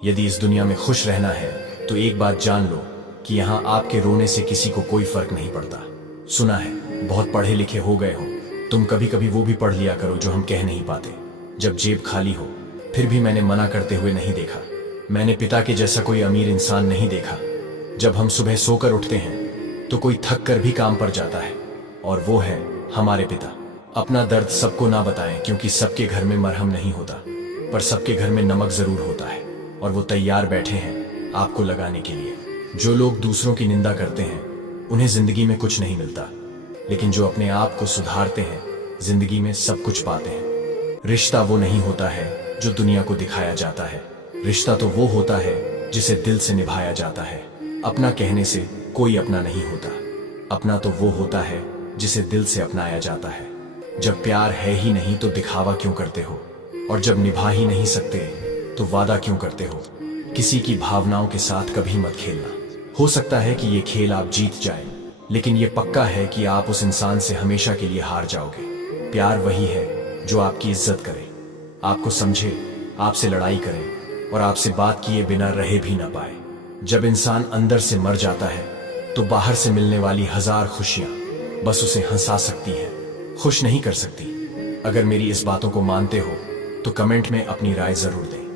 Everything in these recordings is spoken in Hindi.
यदि इस दुनिया में खुश रहना है तो एक बात जान लो कि यहाँ आपके रोने से किसी को कोई फर्क नहीं पड़ता। सुना है बहुत पढ़े लिखे हो गए हो तुम, कभी कभी वो भी पढ़ लिया करो जो हम कह नहीं पाते। जब जेब खाली हो फिर भी मैंने मना करते हुए नहीं देखा। मैंने पिता के जैसा कोई अमीर इंसान नहीं देखा। जब हम सुबह सोकर उठते हैं तो कोई थक कर भी काम पर जाता है, और वो है हमारे पिता। अपना दर्द सबको ना बताएं, क्योंकि सबके घर में मरहम नहीं होता, पर सबके घर में नमक जरूर होता है, और वो तैयार बैठे हैं आपको लगाने के लिए। जो लोग दूसरों की निंदा करते हैं उन्हें जिंदगी में कुछ नहीं मिलता, लेकिन जो अपने आप को सुधारते हैं जिंदगी में सब कुछ पाते हैं। रिश्ता वो नहीं होता है जो दुनिया को दिखाया जाता है, रिश्ता तो वो होता है जिसे दिल से निभाया जाता है। अपना कहने से कोई अपना नहीं होता, अपना तो वो होता है जिसे दिल से अपनाया जाता है। जब प्यार है ही नहीं तो दिखावा क्यों करते हो, और जब निभा ही नहीं सकते तो वादा क्यों करते हो। किसी की भावनाओं के साथ कभी मत खेलना। हो सकता है कि ये खेल आप जीत जाए, लेकिन ये पक्का है कि आप उस इंसान से हमेशा के लिए हार जाओगे। प्यार वही है जो आपकी इज्जत करे, आपको समझे, आपसे लड़ाई करे और आपसे बात किए बिना रहे भी ना पाए। जब इंसान अंदर से मर जाता है तो बाहर से मिलने वाली हजार खुशियां बस उसे हंसा सकती है, खुश नहीं कर सकती। अगर मेरी इस बातों को मानते हो तो कमेंट में अपनी राय जरूर दें।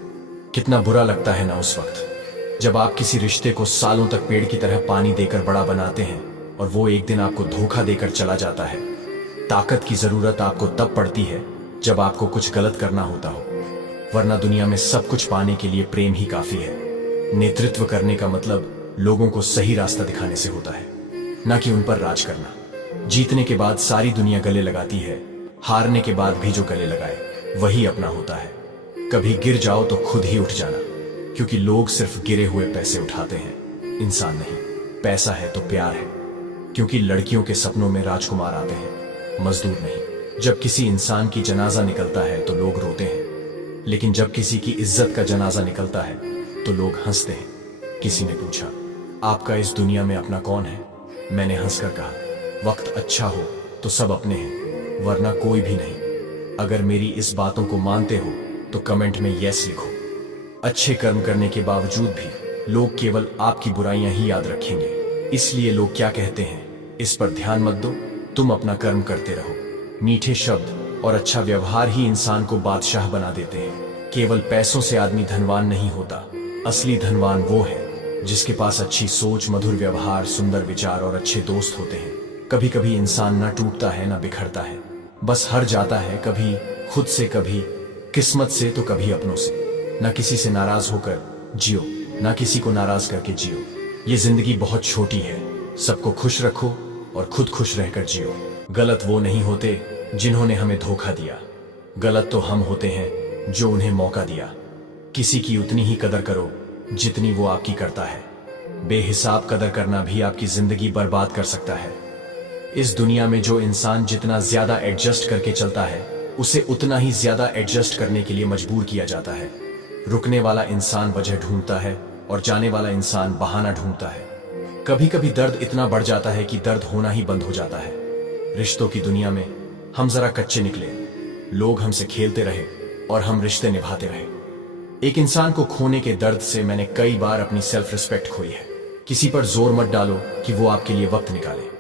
कितना बुरा लगता है ना उस वक्त जब आप किसी रिश्ते को सालों तक पेड़ की तरह पानी देकर बड़ा बनाते हैं और वो एक दिन आपको धोखा देकर चला जाता है। ताकत की जरूरत आपको तब पड़ती है जब आपको कुछ गलत करना होता हो, वरना दुनिया में सब कुछ पाने के लिए प्रेम ही काफी है। नेतृत्व करने का मतलब लोगों को सही रास्ता दिखाने से होता है, ना कि उन पर राज करना। जीतने के बाद सारी दुनिया गले लगाती है, हारने के बाद भी जो गले लगाए वही अपना होता है। कभी गिर जाओ तो खुद ही उठ जाना, क्योंकि लोग सिर्फ गिरे हुए पैसे उठाते हैं, इंसान नहीं। पैसा है तो प्यार है, क्योंकि लड़कियों के सपनों में राजकुमार आते हैं, मजदूर नहीं। जब किसी इंसान की जनाजा निकलता है तो लोग रोते हैं, लेकिन जब किसी की इज्जत का जनाजा निकलता है तो लोग हंसते हैं। किसी ने पूछा, आपका इस दुनिया में अपना कौन है? मैंने हंसकर कहा, वक्त अच्छा हो तो सब अपने हैं, वरना कोई भी नहीं। अगर मेरी इस बातों को मानते हो तो कमेंट में यस लिखो। अच्छे कर्म करने के बावजूद भी लोग केवल आपकी बुराइयां ही याद रखेंगे, इसलिए लोग क्या कहते हैं इस पर ध्यान मत दो, तुम अपना कर्म करते रहो। मीठे शब्द और अच्छा व्यवहार ही इंसान को बादशाह बना देते हैं। केवल पैसों से आदमी धनवान नहीं होता, असली धनवान वो है जिसके पास अच्छी सोच, मधुर व्यवहार, सुंदर विचार और अच्छे दोस्त होते हैं। कभी कभी इंसान ना टूटता है ना बिखरता है, बस हार जाता है, कभी खुद से, कभी किस्मत से तो कभी अपनों से। ना किसी से नाराज होकर जियो, ना किसी को नाराज करके जियो। ये जिंदगी बहुत छोटी है, सबको खुश रखो और खुद खुश रहकर जियो। गलत वो नहीं होते जिन्होंने हमें धोखा दिया, गलत तो हम होते हैं जो उन्हें मौका दिया। किसी की उतनी ही कदर करो जितनी वो आपकी करता है। बेहिसाब कदर करना भी आपकी जिंदगी बर्बाद कर सकता है। इस दुनिया में जो इंसान जितना ज्यादा एडजस्ट करके चलता है उसे उतना ही ज्यादा एडजस्ट करने के लिए मजबूर किया जाता है। रुकने वाला इंसान वजह ढूंढता है और जाने वाला इंसान बहाना ढूंढता है। कभी कभी दर्द इतना बढ़ जाता है कि दर्द होना ही बंद हो जाता है। रिश्तों की दुनिया में हम जरा कच्चे निकले, लोग हमसे खेलते रहे और हम रिश्ते निभाते रहे। एक इंसान को खोने के दर्द से मैंने कई बार अपनी सेल्फ रिस्पेक्ट खोई है। किसी पर जोर मत डालो कि वो आपके लिए वक्त निकाले।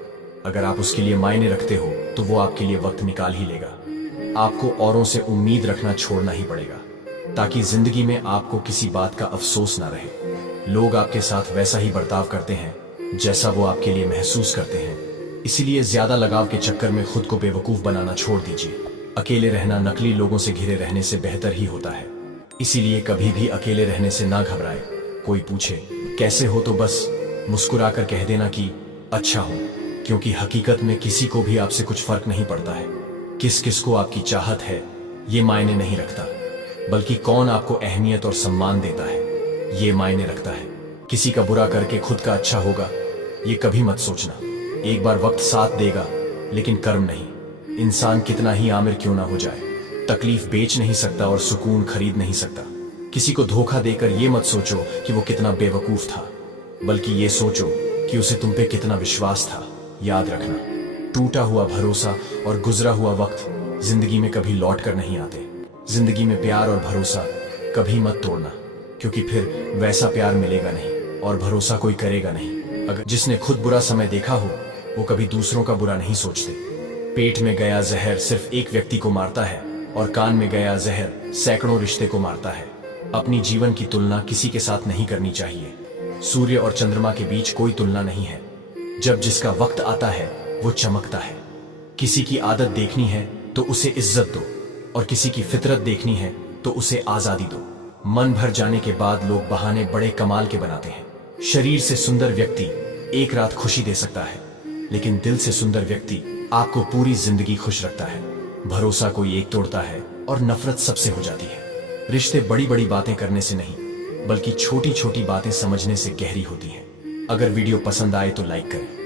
अगर आप उसके लिए मायने रखते हो तो वो आपके लिए वक्त निकाल ही लेगा। आपको औरों से उम्मीद रखना छोड़ना ही पड़ेगा, ताकि जिंदगी में आपको किसी बात का अफसोस ना रहे। लोग आपके साथ वैसा ही बर्ताव करते हैं जैसा वो आपके लिए महसूस करते हैं, इसीलिए ज्यादा लगाव के चक्कर में खुद को बेवकूफ बनाना छोड़ दीजिए। अकेले रहना नकली लोगों से घिरे रहने से बेहतर ही होता है, इसीलिए कभी भी अकेले रहने से ना घबराए। कोई पूछे कैसे हो तो बस मुस्कुराकर कह देना कि अच्छा हो, क्योंकि हकीकत में किसी को भी आपसे कुछ फर्क नहीं पड़ता है। किस किस को आपकी चाहत है ये मायने नहीं रखता, बल्कि कौन आपको अहमियत और सम्मान देता है ये मायने रखता है। किसी का बुरा करके खुद का अच्छा होगा ये कभी मत सोचना। एक बार वक्त साथ देगा लेकिन कर्म नहीं। इंसान कितना ही आमिर क्यों ना हो जाए, तकलीफ बेच नहीं सकता और सुकून खरीद नहीं सकता। किसी को धोखा देकर ये मत सोचो कि वो कितना बेवकूफ था, बल्कि ये सोचो कि उसे तुम पे कितना विश्वास था। याद रखना, टूटा हुआ भरोसा और गुजरा हुआ वक्त जिंदगी में कभी लौट कर नहीं आते। जिंदगी में प्यार और भरोसा कभी मत तोड़ना, क्योंकि फिर वैसा प्यार मिलेगा नहीं और भरोसा कोई करेगा नहीं। अगर जिसने खुद बुरा समय देखा हो वो कभी दूसरों का बुरा नहीं सोचते। पेट में गया जहर सिर्फ एक व्यक्ति को मारता है और कान में गया जहर सैकड़ों रिश्ते को मारता है। अपनी जीवन की तुलना किसी के साथ नहीं करनी चाहिए। सूर्य और चंद्रमा के बीच कोई तुलना नहीं है। जब जिसका वक्त आता है वो चमकता है। किसी की आदत देखनी है तो उसे इज्जत दो और किसी की फितरत देखनी है तो उसे आजादी दो। मन भर जाने के बाद लोग बहाने बड़े कमाल के बनाते हैं। शरीर से सुंदर व्यक्ति एक रात खुशी दे सकता है, लेकिन दिल से सुंदर व्यक्ति आपको पूरी जिंदगी खुश रखता है। भरोसा कोई एक तोड़ता है और नफरत सबसे हो जाती है। रिश्ते बड़ी बड़ी बातें करने से नहीं, बल्कि छोटी छोटी बातें समझने से गहरी होती हैं। अगर वीडियो पसंद आए तो लाइक करें।